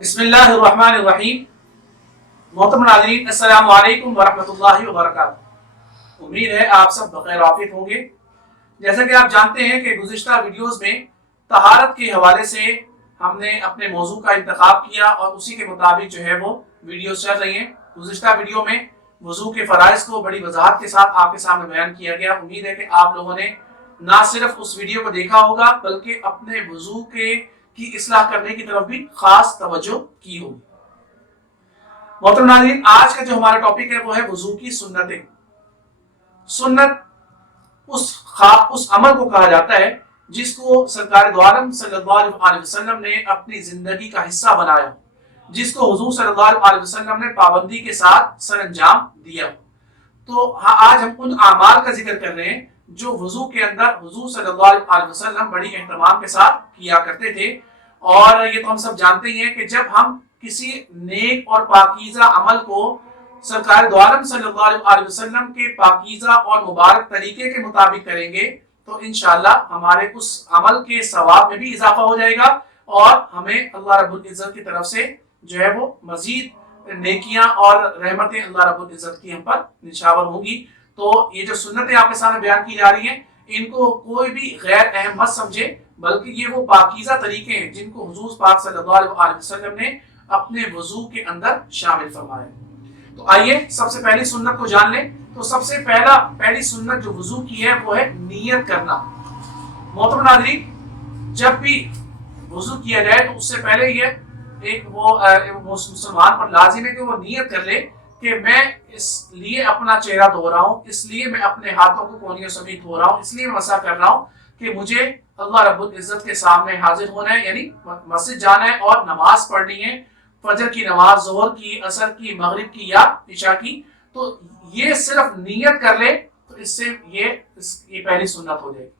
बिस्मिल्लाहिर्रहमानिर्रहीम। मोहतरम नाज़रीन, अस्सलामु अलैकुम वरहमतुल्लाहि वबरकातुहू। उम्मीद है आप सब बखैर आफियत होंगे। जैसा कि आप जानते हैं कि गुज़िश्ता वीडियोस में तहारत के हवाले से हमने अपने मौजू का इंतखाब किया और उसी के मुताबिक जो है वो वीडियोस चल रही हैं। गुज़िश्ता वीडियो में वज़ू के फ़राइज़ को बड़ी वजाहत के साथ आपके सामने बयान किया गया। उम्मीद है कि आप लोगों ने ना सिर्फ उस वीडियो को देखा होगा बल्कि अपने वज़ू के की इस्लाह करने की तरफ भी खास तवज्जो की होगी। मोहतरम नाज़रीन, आज का जो हमारा टॉपिक है वो है वज़ू की सुन्नतें। सुन्नत उस अमल को कहा जाता है जिसको सरकार दो आलम सल्लल्लाहु अलैहि वसल्लम ने अपनी जिंदगी का हिस्सा बनाया, जिसको हुजूर सल्लल्लाहु अलैहि वसल्लम ने पाबंदी के साथ सरअंजाम दिया। तो आज हम उन आमाल का जिक्र कर रहे हैं जो वज़ू के अंदर हुजूर सल्लल्लाहु अलैहि वसल्लम बड़ी एहतमाम के साथ किया करते थे। और ये तो हम सब जानते ही हैं कि जब हम किसी नेक और पाकीज़ा अमल को सरकार दो आलम सल्लल्लाहु अलैहि वसल्लम के पाकीज़ा और मुबारक तरीके के मुताबिक करेंगे तो इंशाअल्लाह हमारे उस अमल के सवाब में भी इजाफा हो जाएगा और हमें अल्लाह रब्बुल इज्जत की तरफ से जो है वो मजीद नेकियां और रहमतें अल्लाह रब्बुल इज्जत की हम पर निशावर होंगी। तो ये जो सुन्नतें आपके सामने बयान की जा रही हैं, इनको कोई भी गैर अहम मत समझे, बल्कि ये वो पाकीज़ा तरीके हैं जिनको हुजूर पाक सल्लल्लाहु अलैहि वसल्लम ने अपने वज़ू के अंदर शामिल फरमाया। तो आइए सबसे पहली सुन्नत को जान लें। तो सबसे पहली सुन्नत जो वज़ू की है वो है नियत करना। मोहतरम नाज़रीन, जब भी वज़ू किया जाए तो उससे पहले ये एक वो मुसलमान पर लाजिम है कि वो नियत कर ले कि मैं इसलिए अपना चेहरा धो रहा हूँ, इसलिए मैं अपने हाथों को कोहनियों समेत धो रहा हूँ, इसलिए मैं मसा कर रहा हूँ कि मुझे अल्लाह रब्बुल इज्जत के सामने हाजिर होना है, यानी मस्जिद जाना है और नमाज पढ़नी है, फजर की नमाज, जोहर की, असर की, मगरिब की या इशा की। तो ये सिर्फ नियत कर ले तो इससे ये पहली सुन्नत हो जाएगी।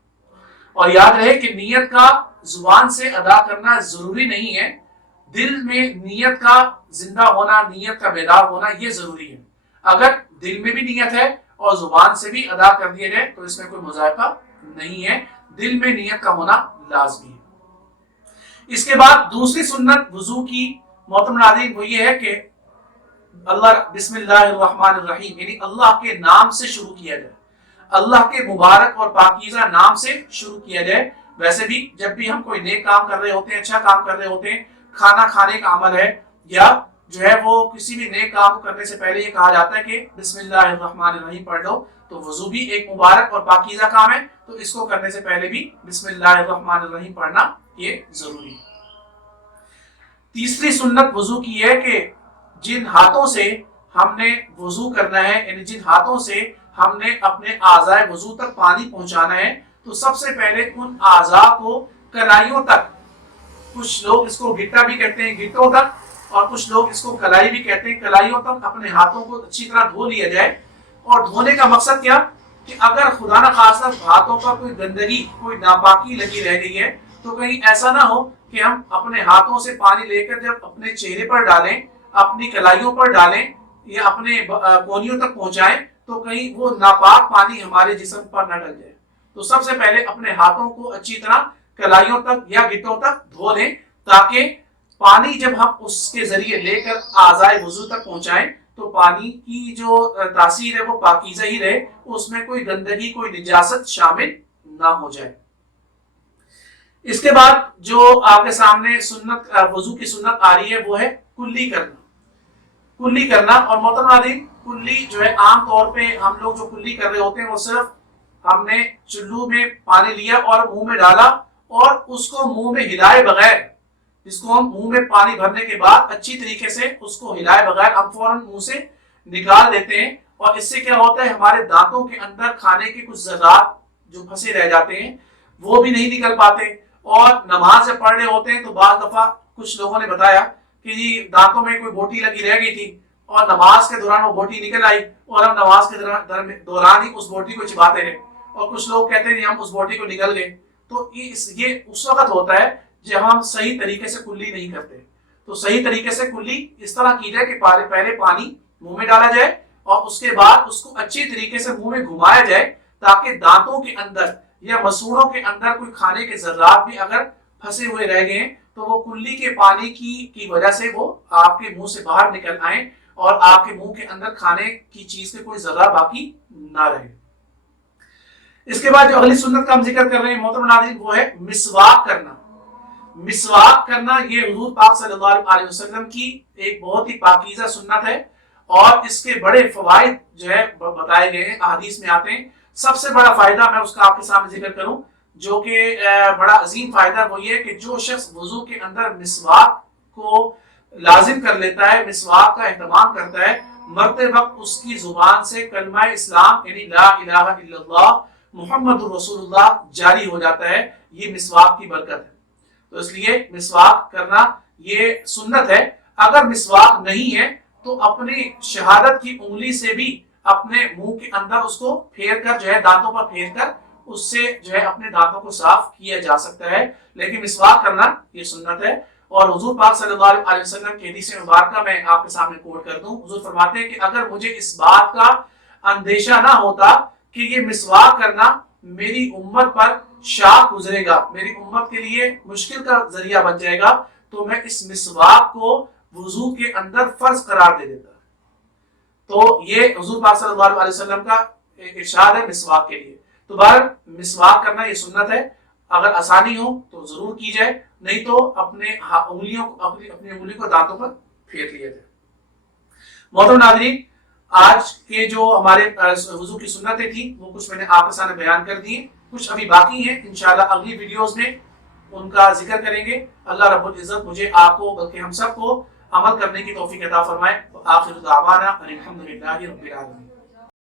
और याद रहे कि नियत का जुबान से अदा करना जरूरी नहीं है, दिल में नियत का जिंदा होना, नियत का बेदार होना ये जरूरी है। अगर दिल में भी नियत है और जुबान से भी अदा कर दिया जाए तो इसमें कोई मुज़ायका नहीं है, दिल में नियत का होना लाजमी है। इसके बाद दूसरी सुन्नत वज़ू की मोहतरम नाज़रीन वो ये है कि अल्लाह बिस्मिल्लाहिर्रहमानिर्रहीम यानी अल्लाह के नाम से शुरू किया जाए, अल्लाह के मुबारक और पाकीज़ा नाम से शुरू किया जाए। वैसे भी जब भी हम कोई नेक काम कर रहे होते हैं, अच्छा काम कर रहे होते हैं, खाना खाने का अमल है या जो है वो किसी भी नेक काम को करने से पहले ये कहा जाता है कि बिस्मिल्लाहिर्रहमानिर्रहीम पढ़ लो। तो वज़ू भी एक मुबारक और पाकीज़ा काम है, तो इसको करने से पहले भी बिस्मिल्लाहिर्रहमानिर्रहीम पढ़ना ये जरूरी है। तीसरी सुन्नत वज़ू की है कि जिन हाथों से हमने वज़ू करना है, यानी जिन हाथों से हमने अपने आज़ाए वज़ू तक पानी पहुंचाना है, तो सबसे पहले उन आज़ा को कलाइयों तक, कुछ लोग इसको गिट्टा भी कहते हैं, गिट्टों तक, और कुछ लोग इसको कलाई भी कहते हैं, कलाइयों तक अपने हाथों को अच्छी तरह धो लिया जाए। और धोने का मकसद क्या कि अगर खुदा न खास्ता हाथों पर कोई गंदगी, कोई नापाकी लगी रह गई है तो कहीं ऐसा ना हो कि हम अपने हाथों से पानी लेकर जब अपने चेहरे पर डालें, अपनी कलाइयों पर डालें या अपने कोहनियों तक पहुंचाएं तो कहीं वो नापाक पानी हमारे जिस्म पर न डल जाए। तो सबसे पहले अपने हाथों को अच्छी तरह कलाइयों तक या गिट्टों तक धो लें, ताकि पानी जब हम उसके जरिए लेकर आज़ाए वज़ू तक पहुंचाएं तो पानी की जो तासीर है वो पाकीज़ा ही रहे, उसमें कोई गंदगी, कोई निजासत शामिल ना हो जाए। इसके बाद जो आपके सामने सुन्नत वज़ू की सुन्नत आ रही है वो है कुल्ली करना। कुल्ली करना और मोहतरम नाज़रीन, कुल्ली जो है आम तौर पे हम लोग जो कुल्ली कर रहे होते हैं वो सिर्फ हमने चुल्लू में पानी लिया और मुंह में डाला और उसको मुंह में हिलाए बगैर, जिसको हम मुंह में पानी भरने के बाद अच्छी तरीके से उसको हिलाए बगैर हम फौरन मुंह से निकाल देते हैं। और इससे क्या होता है, हमारे दांतों के अंदर खाने के कुछ ज़रात जो फंसे रह जाते हैं वो भी नहीं निकल पाते। और नमाज जब पढ़ रहे होते हैं तो बाज़ दफा कुछ लोगों ने बताया कि जी दांतों में कोई बोटी लगी रह गई थी और नमाज के दौरान वो बोटी निकल आई और हम नमाज के दौरान ही उस बोटी को चिबाते रहे। और कुछ लोग कहते हैं हम उस बोटी को निकल गए। तो ये उस वक्त होता है जब हम सही तरीके से कुल्ली नहीं करते। तो सही तरीके से कुल्ली इस तरह की जाए कि पहले पानी मुंह में डाला जाए और उसके बाद उसको अच्छी तरीके से मुंह में घुमाया जाए, ताकि दांतों के अंदर या मसूड़ों के अंदर कोई खाने के जर्रात भी अगर फंसे हुए रह गए تو وہ کلی کے پانی کی وجہ سے وہ آپ کے منہ سے باہر نکل آئیں اور آپ کے منہ کے اندر کھانے کی چیز کے کوئی ذرہ باقی نہ رہے۔ اس کے بعد جو اگلی سنت کا ہم ذکر کر رہے ہیں محترم ناظرین، وہ ہے مسواک کرنا۔ مسواک کرنا یہ حضور پاک صلی اللہ علیہ وسلم کی ایک بہت ہی پاکیزہ سنت ہے، اور اس کے بڑے فوائد جو ہے بتائے گئے ہیں، احادیث میں آتے ہیں۔ سب سے بڑا فائدہ میں اس کا آپ کے سامنے ذکر کروں، جو کہ بڑا عظیم فائدہ، وہ یہ کہ جو شخص وضو کے اندر مسواک کو لازم کر لیتا ہے، مسواک کا اہتمام کرتا ہے، مرتے وقت اس کی زبان سے کلمہ اسلام یعنی لا الہ الا اللہ محمد رسول اللہ جاری ہو جاتا ہے۔ یہ مسواک کی برکت ہے۔ تو اس لیے مسواک کرنا یہ سنت ہے۔ اگر مسواک نہیں ہے تو اپنی شہادت کی انگلی سے بھی اپنے منہ کے اندر اس کو پھیر کر جو ہے دانتوں پر پھیر کر اس سے جو ہے اپنے دانتوں کو صاف کیا جا سکتا ہے، لیکن مسواک کرنا یہ سنت ہے۔ اور حضور پاک صلی اللہ علیہ وسلم کی حدیث مبارکہ میں آپ کے سامنے کوٹ کر دوں، حضور فرماتے ہیں کہ اگر مجھے اس بات کا اندیشہ نہ ہوتا کہ یہ مسواک کرنا میری امت پر شاق گزرے گا، میری امت کے لیے مشکل کا ذریعہ بن جائے گا، تو میں اس مسواک کو وضو کے اندر فرض قرار دے دیتا۔ تو یہ حضور پاک صلی اللہ علیہ وسلم کا ارشاد ہے مسواک کے لیے۔ تو بہرحال مسواک کرنا یہ سنت ہے، اگر آسانی ہو تو ضرور کی جائے، نہیں تو اپنی انگلی کو دانتوں پر پھیر لیا جائے۔ محترم ناظرین، آج کے جو ہمارے وضو کی سنتیں تھیں وہ کچھ میں نے آپ کے سامنے بیان کر دی، کچھ ابھی باقی ہیں، انشاءاللہ اگلی ویڈیوز میں ان کا ذکر کریں گے۔ اللہ رب العزت مجھے، آپ کو، بلکہ ہم سب کو عمل کرنے کی توفیق عطا فرمائے۔ آخر دعوانا الحمدللہ رب العالمین۔